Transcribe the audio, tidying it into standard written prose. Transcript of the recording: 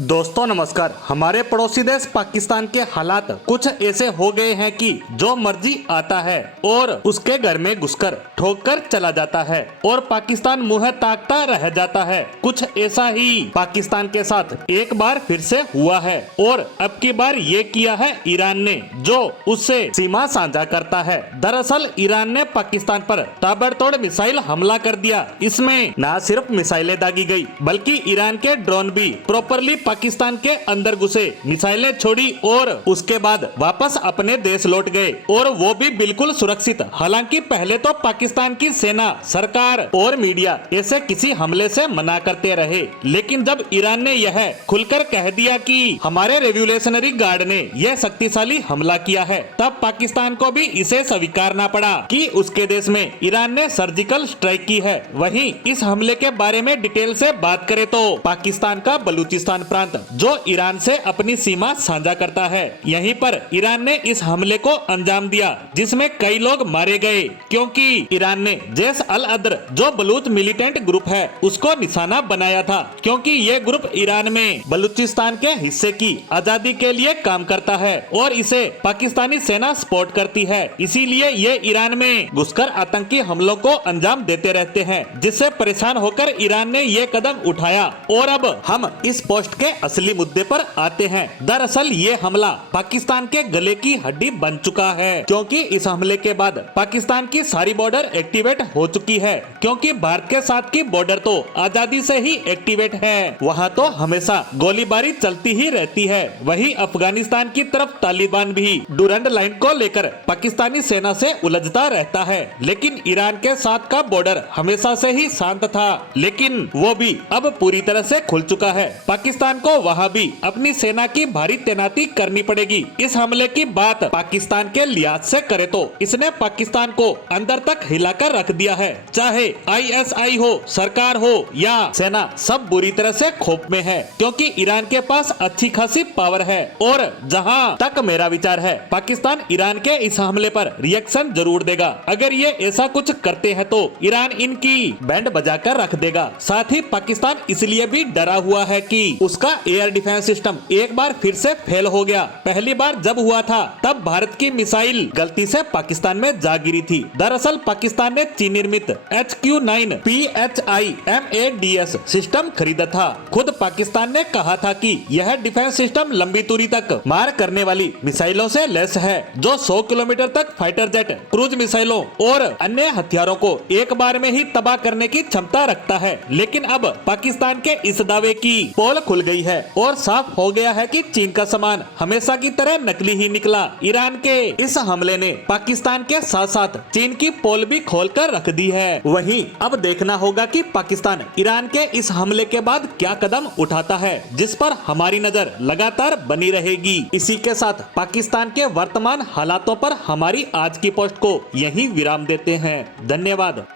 दोस्तों नमस्कार। हमारे पड़ोसी देश पाकिस्तान के हालात कुछ ऐसे हो गए हैं कि जो मर्जी आता है और उसके घर में घुसकर ठोक कर चला जाता है और पाकिस्तान मुंह ताकता रह जाता है। कुछ ऐसा ही पाकिस्तान के साथ एक बार फिर से हुआ है और अब की बार ये किया है ईरान ने, जो उससे सीमा साझा करता है। दरअसल ईरान ने पाकिस्तान पर ताबड़तोड़ मिसाइल हमला कर दिया। इसमें न सिर्फ मिसाइलें दागी गई बल्कि ईरान के ड्रोन भी प्रॉपरली पाकिस्तान के अंदर घुसे, मिसाइलें छोड़ी और उसके बाद वापस अपने देश लौट गए और वो भी बिल्कुल सुरक्षित। हालांकि पहले तो पाकिस्तान की सेना, सरकार और मीडिया ऐसे किसी हमले से मना करते रहे, लेकिन जब ईरान ने यह खुलकर कह दिया कि हमारे रेवोल्यूशनरी गार्ड ने यह शक्तिशाली हमला किया है, तब पाकिस्तान को भी इसे स्वीकारना पड़ा कि उसके देश में ईरान ने सर्जिकल स्ट्राइक की है। वहीं इस हमले के बारे में डिटेल से बात करें तो पाकिस्तान का बलूचिस्तान प्रांत जो ईरान से अपनी सीमा साझा करता है, यहीं पर ईरान ने इस हमले को अंजाम दिया जिसमें कई लोग मारे गए, क्योंकि ईरान ने जैश अल अद्र जो बलूच मिलिटेंट ग्रुप है उसको निशाना बनाया था, क्योंकि ये ग्रुप ईरान में बलूचिस्तान के हिस्से की आजादी के लिए काम करता है और इसे पाकिस्तानी सेना सपोर्ट करती है। इसीलिए ये ईरान में घुसकर आतंकी हमलों को अंजाम देते रहते हैं, जिससे परेशान होकर ईरान ने ये कदम उठाया। और अब हम इस पोस्ट के असली मुद्दे पर आते हैं। दरअसल ये हमला पाकिस्तान के गले की हड्डी बन चुका है, क्योंकि इस हमले के बाद पाकिस्तान की सारी बॉर्डर एक्टिवेट हो चुकी है, क्योंकि भारत के साथ की बॉर्डर तो आजादी से ही एक्टिवेट है। वहाँ तो हमेशा गोलीबारी चलती ही रहती है। वहीं अफगानिस्तान की तरफ तालिबान भी डूरंड लाइन को लेकर पाकिस्तानी सेना से उलझता रहता है, लेकिन ईरान के साथ का बॉर्डर हमेशा से ही शांत था, लेकिन वो भी अब पूरी तरह से खुल चुका है। पाकिस्तान को वहाँ भी अपनी सेना की भारी तैनाती करनी पड़ेगी। इस हमले की बात पाकिस्तान के लिहाज से करे तो इसने पाकिस्तान को अंदर तक हिलाकर रख दिया है। चाहे आईएसआई हो, सरकार हो या सेना, सब बुरी तरह से खौफ में है, क्योंकि ईरान के पास अच्छी खासी पावर है। और जहाँ तक मेरा विचार है, पाकिस्तान ईरान के इस हमले पर रिएक्शन जरूर देगा। अगर ये ऐसा कुछ करते हैं तो ईरान इनकी बैंड बजाकर रख देगा। साथ ही पाकिस्तान इसलिए भी डरा हुआ है कि उसका एयर डिफेंस सिस्टम एक बार फिर से फेल हो गया। पहली बार जब हुआ था तब भारत की मिसाइल गलती से पाकिस्तान में जा गिरी थी। दरअसल पाकिस्तान ने चीन निर्मित HQ-9 PHIMADS सिस्टम खरीदा था। खुद पाकिस्तान ने कहा था कि यह डिफेंस सिस्टम लंबी दूरी तक मार करने वाली मिसाइलों से लैस है, जो 100 किलोमीटर तक फाइटर जेट, क्रूज मिसाइलों और अन्य हथियारों को एक बार में ही तबाह करने की क्षमता रखता है। लेकिन अब पाकिस्तान के इस दावे की पोल खुल गई है और साफ हो गया है कि चीन का सामान हमेशा की तरह नकली ही निकला। ईरान के इस हमले ने पाकिस्तान के साथ साथ चीन की पोल भी खोलकर रख दी है। वहीं अब देखना होगा कि पाकिस्तान ईरान के इस हमले के बाद क्या कदम उठाता है, जिस पर हमारी नजर लगातार बनी रहेगी। इसी के साथ पाकिस्तान के वर्तमान हालातों पर हमारी आज की पोस्ट को यहीं विराम देते हैं। धन्यवाद।